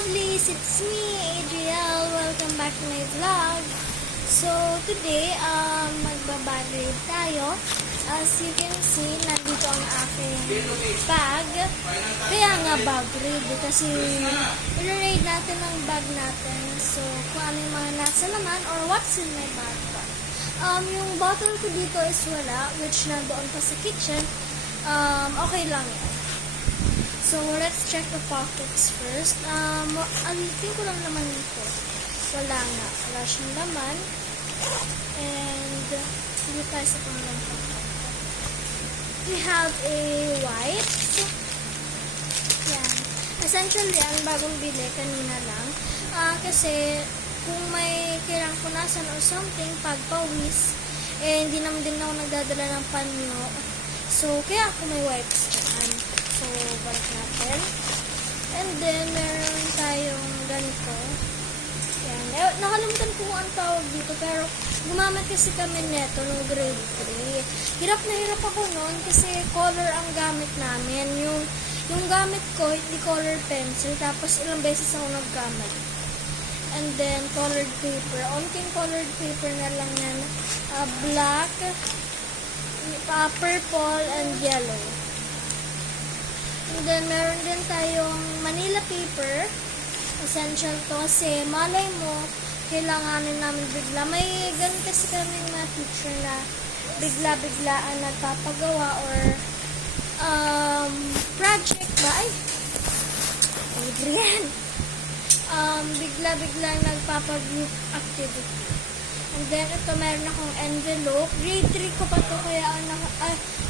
lovelies, it's me, Adriel. Welcome back to my vlog. So, today, magbabag raid tayo. As you can see, nandito ang aking bag. Kaya nga bag raid kasi i-raid natin ang bag natin. So, kung ano yung mga nasa laman or what's in my bag. Yung bottle ko dito is wala, which nandoon pa sa kitchen. Okay lang yan. So, let's check the pockets first. Alitin ko lang naman ito. Wala nga. Wala siyang laman. And, hindi tayo sa pangalang pocket. We have a wipes. Yan. Essentially, yan, bagong bili kanina lang. Kasi, kung may kailangan punasan or something, pag pawis, hindi naman din ako nagdadala ng panyo. So, kaya ako may wipes dyan. So, balik natin. And then, meron tayong ganito. Yan. Nakalimutan ko kung ang tawag dito, pero gumamit kasi kami neto nung grade 3. Hirap na hirap ako noon kasi color ang gamit namin. Yung gamit ko, hindi color pencil, tapos ilang beses ako naggamit. And then, colored paper. Onting colored paper na lang yan. Black, purple, and yellow. And then, meron din tayong Manila paper. Essential to kasi malay mo, kailanganin namin bigla. May ganun kasi kami mga teacher na bigla-biglaan nagpapagawa or project ba? Ay! Adrian! Bigla-bigla nagpapagroup activity. And then, ito meron akong envelope. Grade 3 ko pa to kaya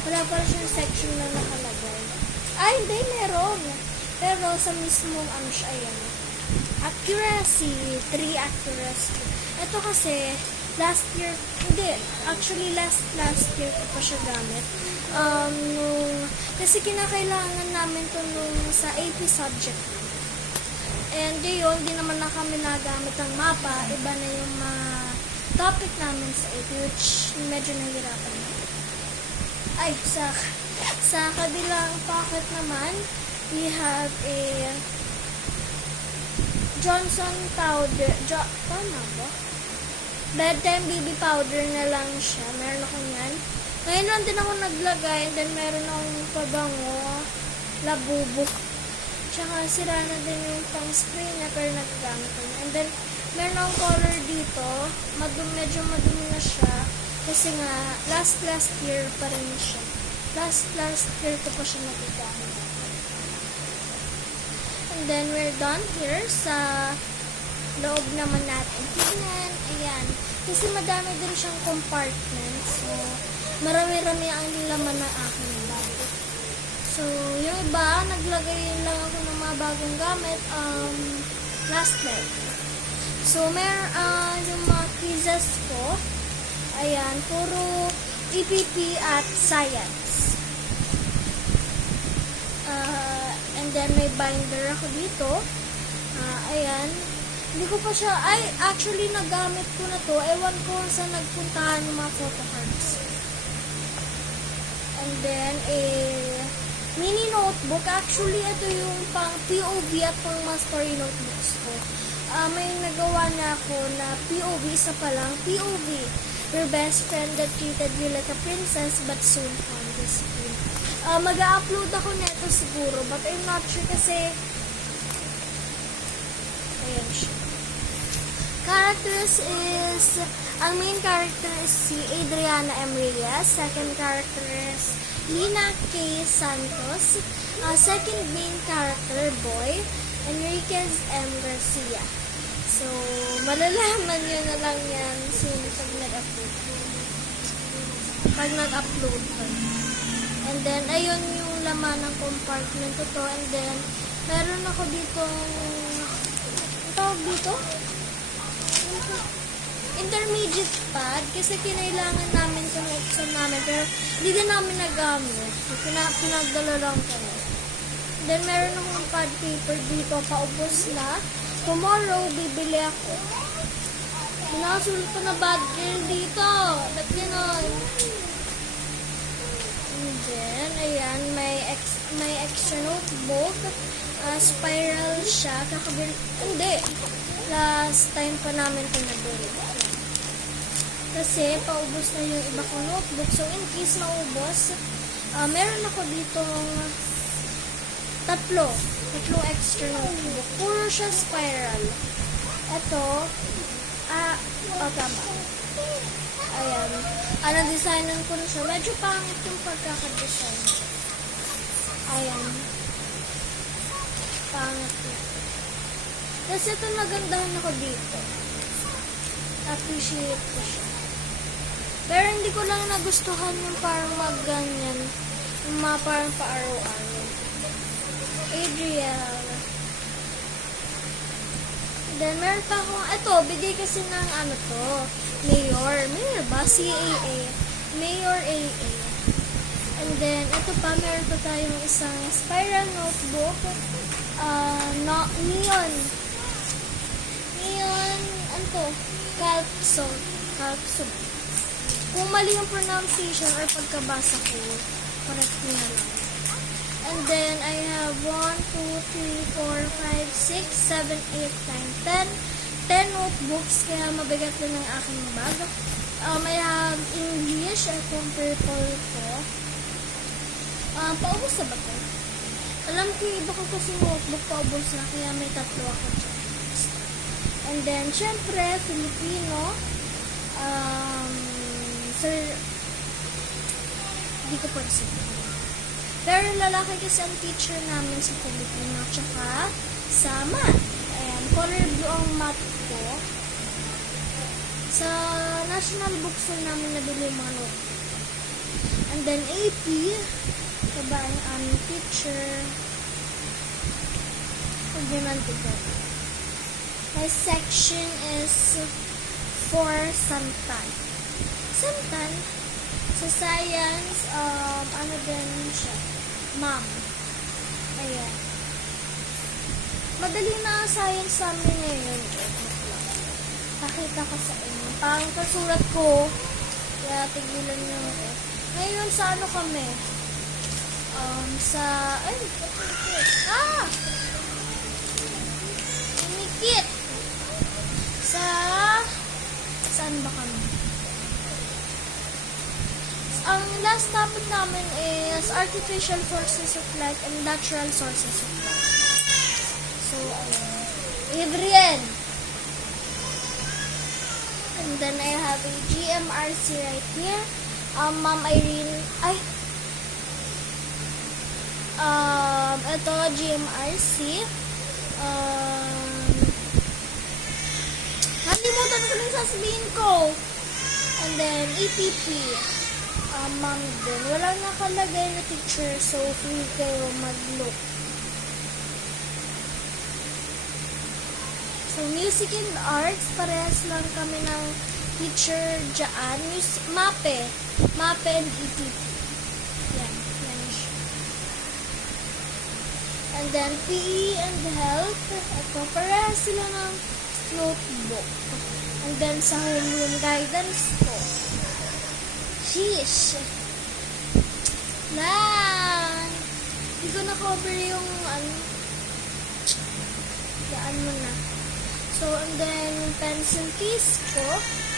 wala pa siyang section na nakalagay. Ay, hindi, meron. Pero sa mismong siya, ayan. Accuracy, 3 accuracy. Ito kasi, last year, hindi, actually last year ko pa siya gamit. Kasi kinakailangan namin to sa AP subject. And yun, di naman na kami nagamit ang mapa. Iba na yung topic namin sa AP, which medyo nahihirapan. Ay, sa kabilang pocket naman, we have a Johnson powder. Tama ba? Bedtime baby powder na lang siya. Meron ako yan. Ngayon lang din ako naglagay. And then meron akong pabango. Labubo. Tsaka sira na din yung pang spray niya. Pero nagagamit ko niya. And then meron akong color dito. Medyo madumi na siya. Kasi nga last year pa rin siya. Last year ko pa siya nagagamit. And then, we're done here sa loob naman natin. Tingnan, ayan. Kasi madami din siyang compartment. So, marami-rami ang laman ng aking bag. So, yung iba, naglagay lang ako ng mga bagong gamit last night. So, yung mga quizzes ko, ayan, puro EPP at science. And then, may binder ako dito. Ayan. Hindi ko pa siya, actually, nagamit ko na to. Ewan ko sa nagpuntahan yung mga photo cards. And then, a mini notebook. Actually, ito yung pang POV at pang mga story notebooks ko. May nagawa na ako na POV, isa pa lang. POV, your best friend that treated you like a princess but soon found this queen. Mag-upload ako neto siguro, but I'm not sure kasi ayan siya. Characters is, ang main character is si Adriana M. Reyes. Second character is Lina K. Santos. Second main character, Boy, Enriquez M. Garcia. So, malalaman nyo na lang yan soon pag nag-upload ko. And then, ayun yung laman ng compartment ko to. And then, meron ako dito, ang tawag dito? Intermediate pad. Kasi kinailangan namin sa exam namin. Pero, hindi din namin nagamit. Pinagdala lang kami. Then, meron akong pad paper dito. Paubos na. Tomorrow, bibili ako. Nakasulot ko na bad girl dito. Ba't gano'n? And then, ayan, may extra notebook. Spiral siya. Hindi. Last time pa namin ito nabili. Kasi paubos na yung iba kong notebook. So, in case maubos, meron ako ditong tatlong extra notebook. Puro siya spiral. Ito, tama. Ayan. Designan ko na siya. Medyo pangit yung pagkakadesign. Ayan. Pangit na. Kasi ito nagandahan ako dito. Appreciate ko siya. Pero hindi ko lang nagustuhan yung parang magganyan. Yung mga parang paaraw-araw. Adriel. Then, meron pa akong, ito, bigay kasi ng Mayor ba? CAA. Mayor AA. And then, ito pa, meron pa tayong isang spiral notebook. Neon. Calpso. Kung mali yung pronunciation or pagkabasa ko, correct nyo na lang. And then, I have 1, 2, 3, 4, 5, 6, 7, 8, 9, 10 notebooks, kaya mabigat din ang aking bag. I have English, itong purple ko. Paubos na ba ito? Alam ko, iba ko kasi notebook, paubos na, kaya may tatlo ako dyan. And then, syempre, Filipino. Hindi ko pa sabihin. Pero lalaki kasi ang teacher namin sa Filipino, tsaka sa math. Ayan, color blue ang math ko. Sa national bookstore namin nabili yung mga note. And then AP, diba ang aming teacher. Huwag nyo nang tignan. My section is for Santan. Santan? Sa science, din siya? Ma'am. Ayan. Madali na ang science sa amin ngayon. Pakita ko sa inyo. Parang kasulat ko. Kaya tigilan nyo ako. Ngayon, sa kami? Unikit! Saan ba kami? Ang last topic namin is artificial sources of light and natural sources of light. So, Adrian. And then I have a GMRC right here. Ma'am Irene. Ito, GMRC. Nalimutan ko yung sasabihin ko. And then, APP. Ma'am din. Walang nakalagay na teacher, so free kayo mag-look. So, music and arts, parehas lang kami ng teacher dyan. MAPE and EPP. Yan siya. And then, PE and health. Ito, parehas sila ng notebook. And then, sa homeroom guidance ko. Sheesh. Hindi ko na-cover yung Yaan mo na. So, and then, pencil case ko.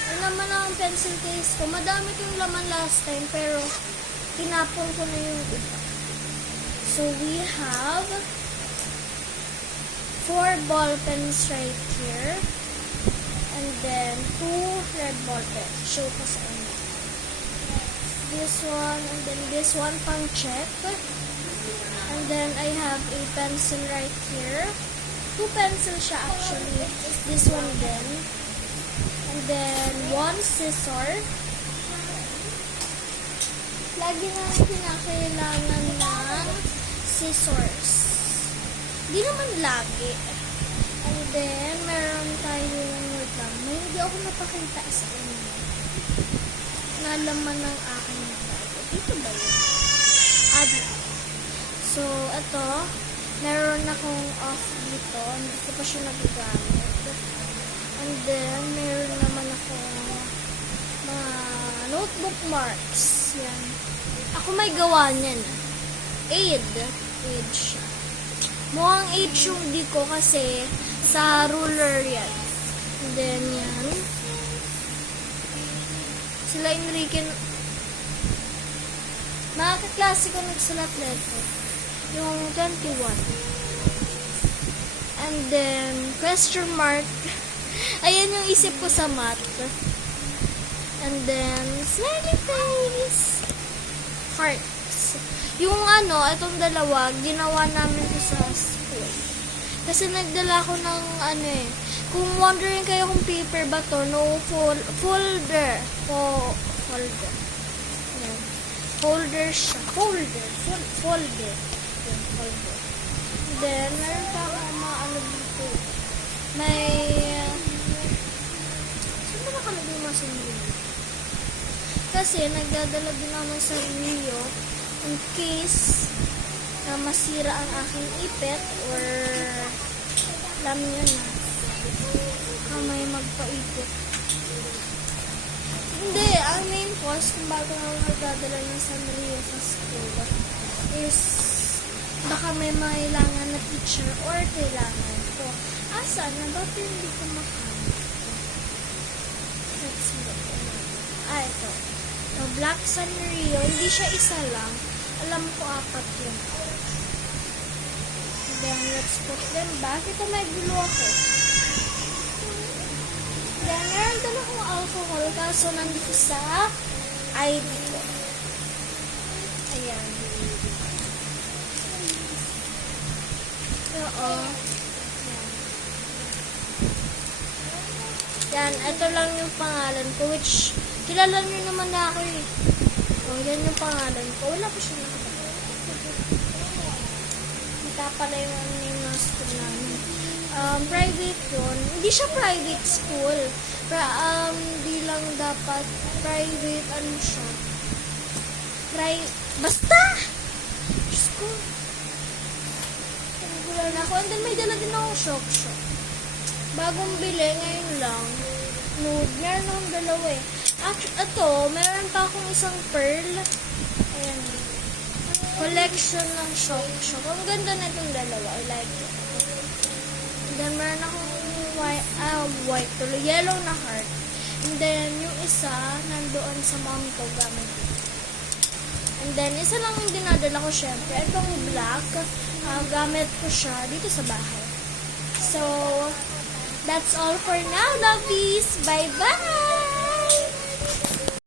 Ano naman ang pencil case ko? Madami yung laman last time, pero tinapon ko na yung iba. So, we have 4 ball pens right here. And then, 2 red ball pens. Show ko sa inyo. This one, and then this one pang check. And then, I have a pencil right here. 2 pencils siya actually. This one then. And then, 1 scissor. Lagi na kinakailangan ng scissors. Di naman lagi. And then, meron tayong, wait lang, may hindi ako napakita sa inyo. Nalaman ng aking bag. Dito ba yun? Dito. So, ito, meron akong off dito. Hindi ko pa siya nagagamit. And then, meron naman akong mga notebook marks. Yan. Ako may gawa niyan. Aid siya. Mukhang H yung D ko kasi sa ruler yan. And then, yan. Sila Enrique. Mga kaklase ko nagsulat nito. Yung 21. And then, question mark. Ayan yung isip ko sa math. And then, smiley face. Hearts. Yung ano, itong dalawa, ginawa namin ko sa school. Kasi nagdala ko ng ano eh. Kung wondering kayo kung paper ba to, no, folder. Folder. Yan. Folder siya. Folder. Folder. Yan, folder. Then, meron pa ako mga ano dito. May, saan ba nakalagay yung mga sarili? Kasi, nagdadala din ako ng sarili in case na masira ang aking ipet or alam niyo na may magpaipit. Hindi, ang main cause kung bakit ako nagdadala ng sarili sa school is baka may mailangan na teacher or kailangan ko. Asa na? Bakit hindi ko mahanap? Let's look. Ito. The Black Sanrio. Hindi siya isa lang. Alam ko 4 yun. Then, let's put them back. Ito may gulo ako. Then, meron din akong alcohol kaso nandito sa ID ko. Ayan. Oo. Yan, ito lang yung pangalan ko, which, kilala nyo naman na ako eh. O, yan yung pangalan ko. Wala pa siya nakapagod. Kita pala yung name ng school namin. Private yun. Hindi siya private school. Hindi lang dapat private, ano siya. Basta! Diyos ko. Nagulan ako. And then may dala din akong shock. Bagong bili, ngayon lang. Nude. Meron akong dalawa eh. Actually, ito, meron pa akong isang pearl. Ayan. Collection ng shock. Ang ganda na itong dalawa. I like it. And then, meron akong white tuloy. Yellow na heart. And then, yung isa, nandoon sa mommy ko gamit. And then, isa lang yung dinadala ko syempre. Itong black, gamit ko siya dito sa bahay. So, that's all for now, lovies. Bye-bye!